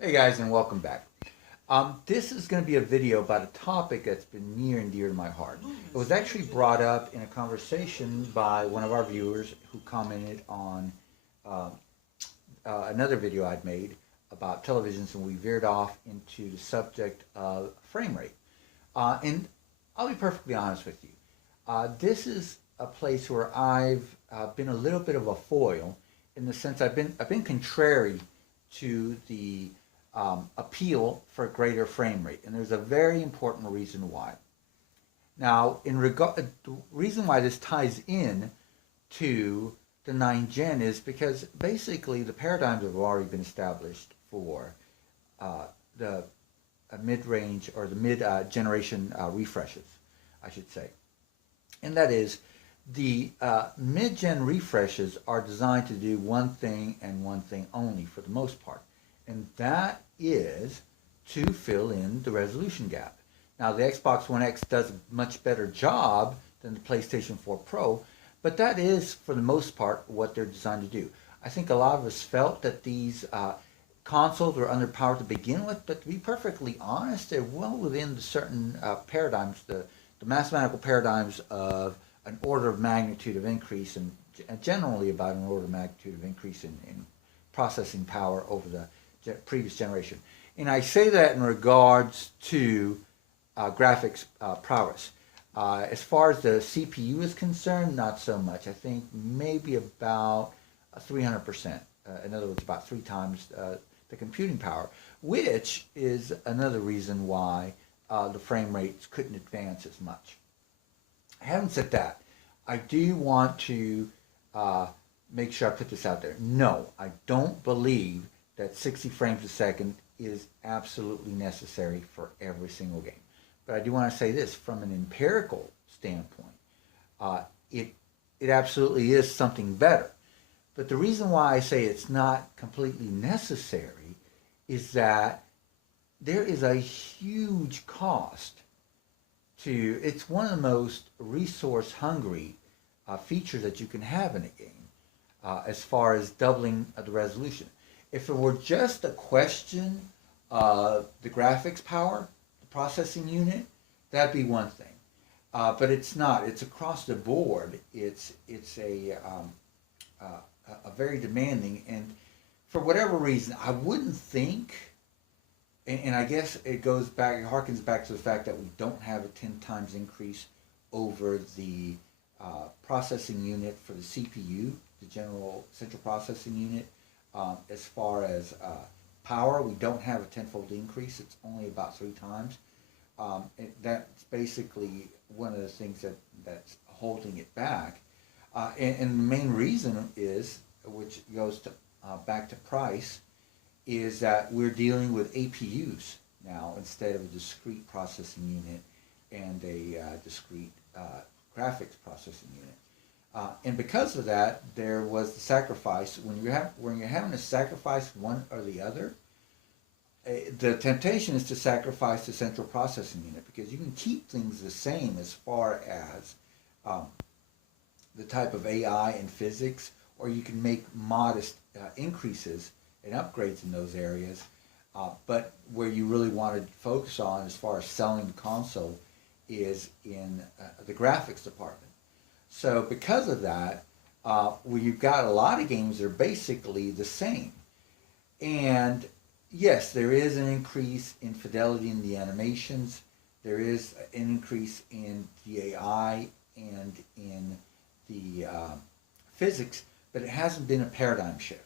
Hey guys, and welcome back. This is going to be a video about a topic that's been near and dear to my heart. It was actually brought up in a conversation by one of our viewers who commented on uh, another video I'd made about televisions, and we veered off into the subject of frame rate. And I'll be perfectly honest with you. This is a place where I've been a little bit of a foil in the sense I've been contrary to the appeal for greater frame rate, and there's a very important reason why. Now, the reason why this ties in to the 9 gen is because basically the paradigms have already been established for the mid-range or the mid-generation refreshes, I should say. And that is the mid-gen refreshes are designed to do one thing and one thing only for the most part, and that is to fill in the resolution gap. Now, the Xbox One X does a much better job than the PlayStation 4 Pro, but that is, for the most part, what they're designed to do. I think a lot of us felt that these consoles were underpowered to begin with, but to be perfectly honest, they're well within the certain paradigms, the mathematical paradigms of an order of magnitude of increase, and generally about an order of magnitude of increase in processing power over the previous generation. And I say that in regards to graphics prowess. As far as the CPU is concerned, not so much. I think maybe about 300%. In other words, about 3 times the computing power, which is another reason why the frame rates couldn't advance as much. Having said that, I do want to make sure I put this out there. No, I don't believe that 60 frames a second is absolutely necessary for every single game. But I do want to say this, from an empirical standpoint, it absolutely is something better. But the reason why I say it's not completely necessary is that there is a huge cost to, it's one of the most resource hungry features that you can have in a game as far as doubling the resolution. If it were just a question of the graphics power, the processing unit, that'd be one thing. But it's not. It's across the board. It's a very demanding, and for whatever reason, I wouldn't think, and I guess it harkens back to the fact that we don't have a 10 times increase over the processing unit for the CPU, the general central processing unit. As far as power, we don't have a tenfold increase. It's only about 3 times. That's basically one of the things that's holding it back. And the main reason is, which goes back to price, is that we're dealing with APUs now instead of a discrete processing unit and a discrete graphics processing unit. And because of that, there was the sacrifice. When you're having to sacrifice one or the other, the temptation is to sacrifice the central processing unit, because you can keep things the same as far as the type of AI and physics, or you can make modest increases and upgrades in those areas. But where you really want to focus on as far as selling the console is in the graphics department. So because of that, you've got a lot of games that are basically the same. And yes, there is an increase in fidelity in the animations. There is an increase in the AI and in the physics, but it hasn't been a paradigm shift.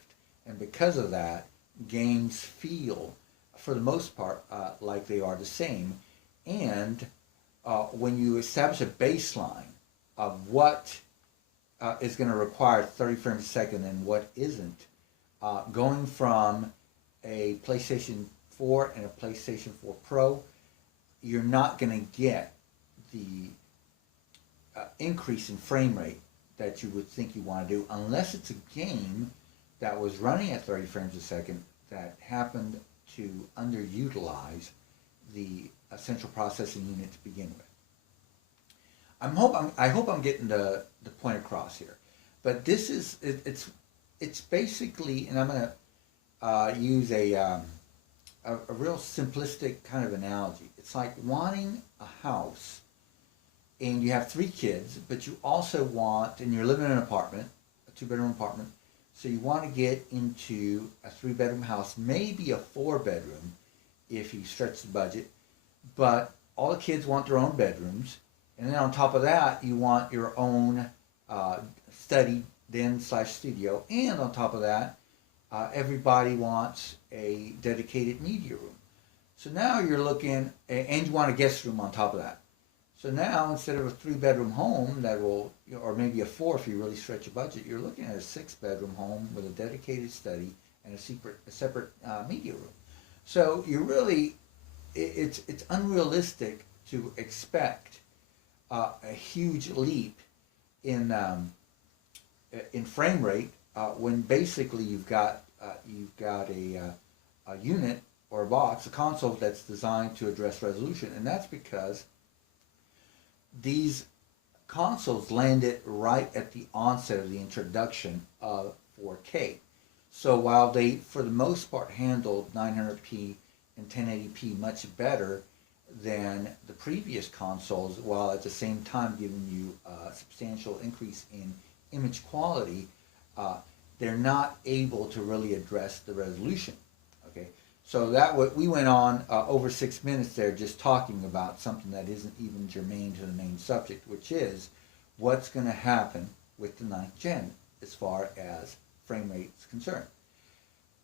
And because of that, games feel, for the most part, like they are the same. And when you establish a baseline of what is going to require 30 frames a second and what isn't, going from a PlayStation 4 and a PlayStation 4 Pro, you're not going to get the increase in frame rate that you would think you want to do, unless it's a game that was running at 30 frames a second that happened to underutilize the central processing unit to begin with. I hope I'm getting the point across here, but this is it's basically, and I'm going to use a a real simplistic kind of analogy. It's like wanting a house and you have 3 kids, but you also want, and you're living in an apartment, a 2-bedroom apartment, so you want to get into a 3-bedroom house, maybe a 4-bedroom if you stretch the budget, but all the kids want their own bedrooms, and then on top of that, you want your own study den/studio, and on top of that, everybody wants a dedicated media room. So now you're looking, and you want a guest room on top of that. So now, instead of a 3-bedroom home that will, or maybe a 4 if you really stretch your budget, you're looking at a 6-bedroom home with a dedicated study and a separate media room. So you really, it's unrealistic to expect a huge leap in frame rate when basically you've got a unit or a box, a console that's designed to address resolution, and that's because these consoles landed right at the onset of the introduction of 4K. So while they, for the most part, handled 900p and 1080p much better than the previous consoles, while at the same time giving you a substantial increase in image quality, they're not able to really address the resolution. Okay, so we went on over 6 minutes there just talking about something that isn't even germane to the main subject, which is what's going to happen with the 9th gen as far as frame rate is concerned.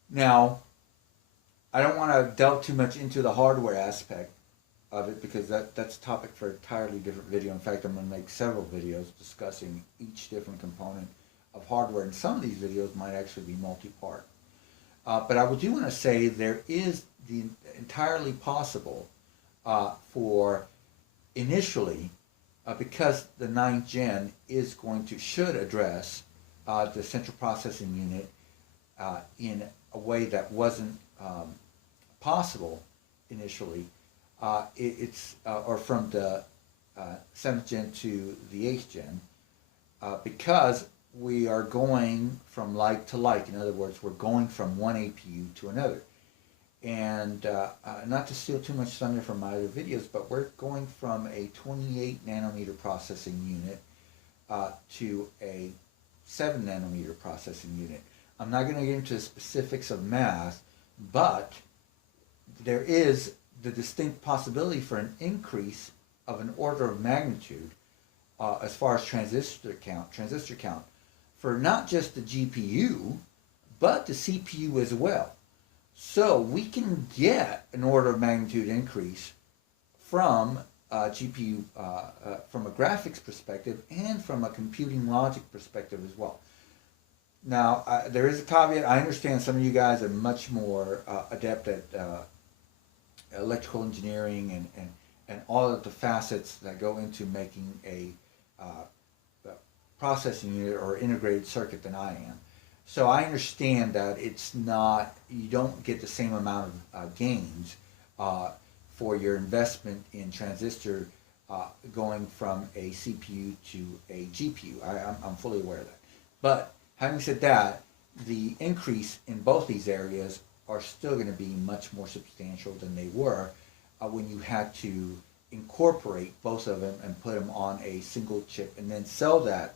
Now, I don't want to delve too much into the hardware aspect of it because that's a topic for an entirely different video. In fact, I'm going to make several videos discussing each different component of hardware, and some of these videos might actually be multi-part. But I do want to say there is the entirely possible for initially, because the 9th gen should address the central processing unit in a way that wasn't possible initially. Or from the 7th gen to the 8th gen, because we are going from like to like. In other words, we're going from one APU to another. And not to steal too much thunder from my other videos, but we're going from a 28 nanometer processing unit to a 7 nanometer processing unit. I'm not going to get into the specifics of math, but there is the distinct possibility for an increase of an order of magnitude as far as transistor count, for not just the GPU, but the CPU as well. So we can get an order of magnitude increase from GPU, from a graphics perspective, and from a computing logic perspective as well. Now, there is a caveat. I understand some of you guys are much more adept at electrical engineering and all of the facets that go into making a processing unit or integrated circuit than I am. So I understand that it's not, you don't get the same amount of gains for your investment in transistor going from a CPU to a GPU. I'm fully aware of that. But having said that, the increase in both these areas are still going to be much more substantial than they were when you had to incorporate both of them and put them on a single chip and then sell that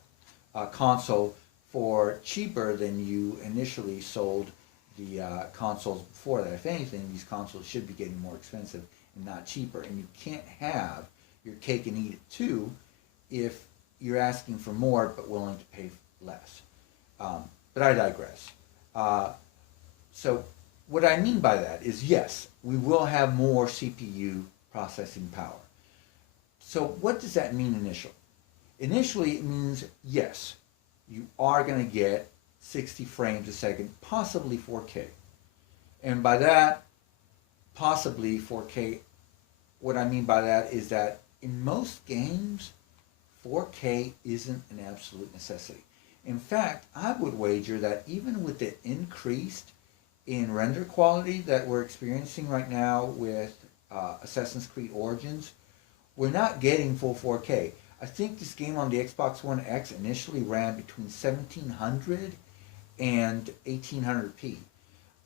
console for cheaper than you initially sold the consoles before that. If anything, these consoles should be getting more expensive and not cheaper. And you can't have your cake and eat it too if you're asking for more but willing to pay less. But I digress. So what I mean by that is, yes, we will have more CPU processing power. So what does that mean initially? Initially, it means, yes, you are going to get 60 frames a second, possibly 4K. And by that, possibly 4K, what I mean by that is that in most games, 4K isn't an absolute necessity. In fact, I would wager that even with the increased in render quality that we're experiencing right now with Assassin's Creed Origins, we're not getting full 4K. I think this game on the Xbox One X initially ran between 1700 and 1800p.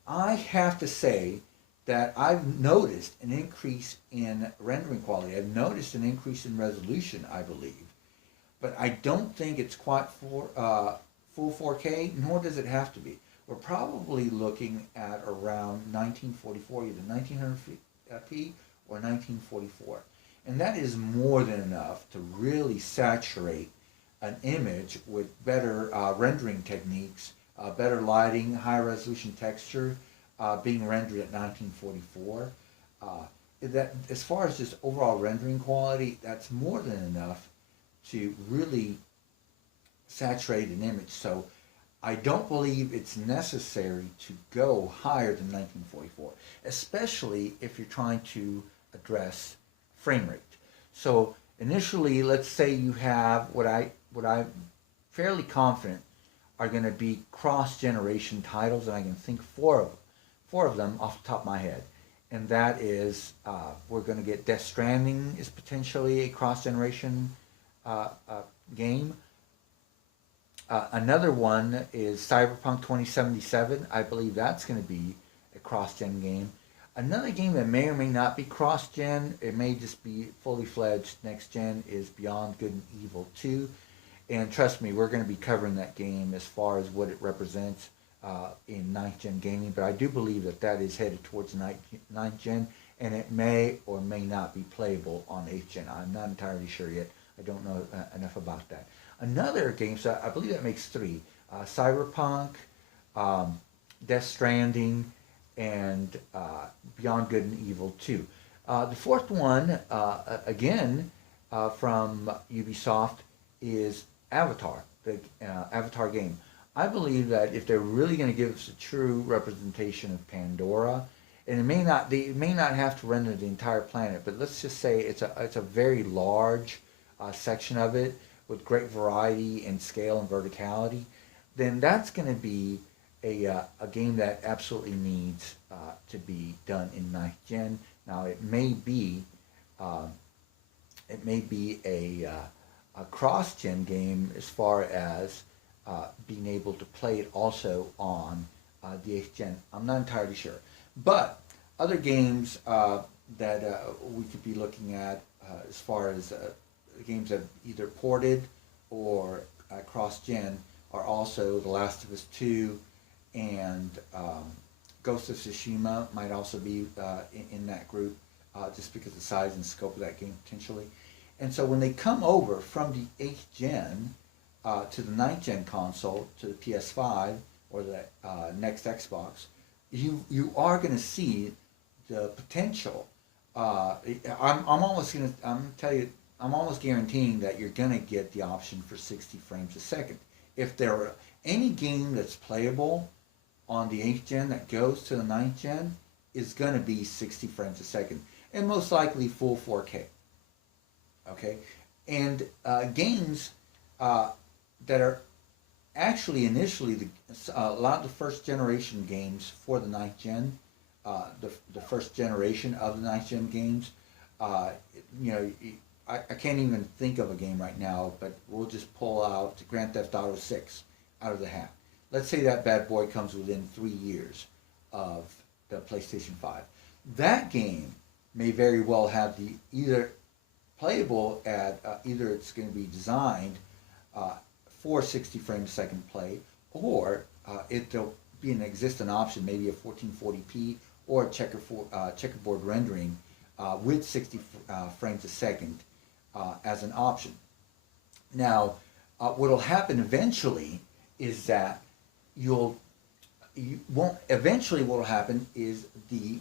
I have to say that I've noticed an increase in rendering quality. I've noticed an increase in resolution, I believe. But I don't think it's quite full 4K, nor does it have to be. We're probably looking at around 1944, either 1900p or 1944. And that is more than enough to really saturate an image with better rendering techniques, better lighting, high resolution texture, being rendered at 1944. That, as far as just overall rendering quality, that's more than enough to really saturate an image. So I don't believe it's necessary to go higher than 1944, especially if you're trying to address frame rate. So initially, let's say you have what I'm fairly confident are going to be cross-generation titles, and I can think four of them off the top of my head. And that is, we're going to get Death Stranding is potentially a cross-generation game. Another one is Cyberpunk 2077. I believe that's going to be a cross-gen game. Another game that may or may not be cross-gen, it may just be fully fledged next-gen, is Beyond Good and Evil 2. And trust me, we're going to be covering that game as far as what it represents in 9th gen gaming. But I do believe that that is headed towards 9th gen, and it may or may not be playable on 8th gen. I'm not entirely sure yet. I don't know enough about that. Another game, so I believe that makes 3. Cyberpunk, Death Stranding, and Beyond Good and Evil 2. The fourth one, again, from Ubisoft, is Avatar, the Avatar game. I believe that if they're really going to give us a true representation of Pandora, and they may not have to render the entire planet, but let's just say it's a very large section of it with great variety and scale and verticality, then that's going to be a game that absolutely needs to be done in 9th gen. Now it may be a cross-gen game as far as being able to play it also on the 8th gen. I'm not entirely sure. But other games that we could be looking at as far as games that have either ported or cross-gen are also The Last of Us 2 and Ghost of Tsushima might also be in that group just because of the size and scope of that game potentially. And so when they come over from the 8th gen to the 9th gen console, to the ps5 or the next Xbox, you are going to see the potential. I'm almost guaranteeing that you're going to get the option for 60 frames a second. If there are any game that's playable on the 8th gen that goes to the 9th gen, is going to be 60 frames a second, and most likely full 4K. Okay, and games that are actually initially a lot of the first generation games for the 9th gen, the first generation of the 9th gen games, you know, I can't even think of a game right now, but we'll just pull out Grand Theft Auto 6 out of the hat. Let's say that bad boy comes within 3 years of the PlayStation 5. That game may very well have the either playable at either it's going to be designed for 60 frames a second play, or it'll be an existing option, maybe a 1440p or a checkerboard rendering with 60 frames a second as an option. Now, what will happen eventually is that eventually what will happen is the